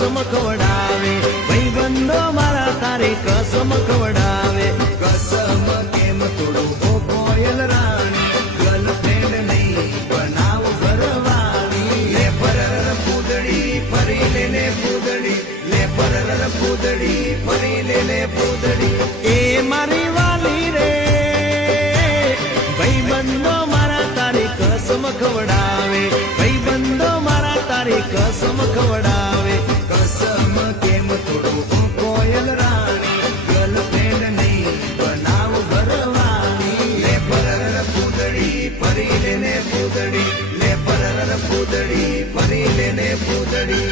કસમ ખવડાવે ભાઈબંધો મારા તારી કસમ ખવડાવે કસમ કેમ તોડું ઓ કોયલ રાણી ગર્લફ્રેન્ડ નહીં બનાવ ઘરવાળી લે પરર પૂદડી ફરી લેને પૂદડી લે પરર પૂદડી ફરી લેને પૂદડી એ મારી વાલી રે ભાઈબંધો મારા તારી કસમ ખવડાવે ભાઈબંધો મારા તારી કસમ ખવડાવે કસમ કેમ તોડું ઓ કોયલ રાણી ગર્લફ્રેન્ડ નહીં બનાવ ઘરવાળી લે પરર પૂદડી ફરી લેને પૂદડી લે પરર પૂદડી ફરી લેને પૂદડી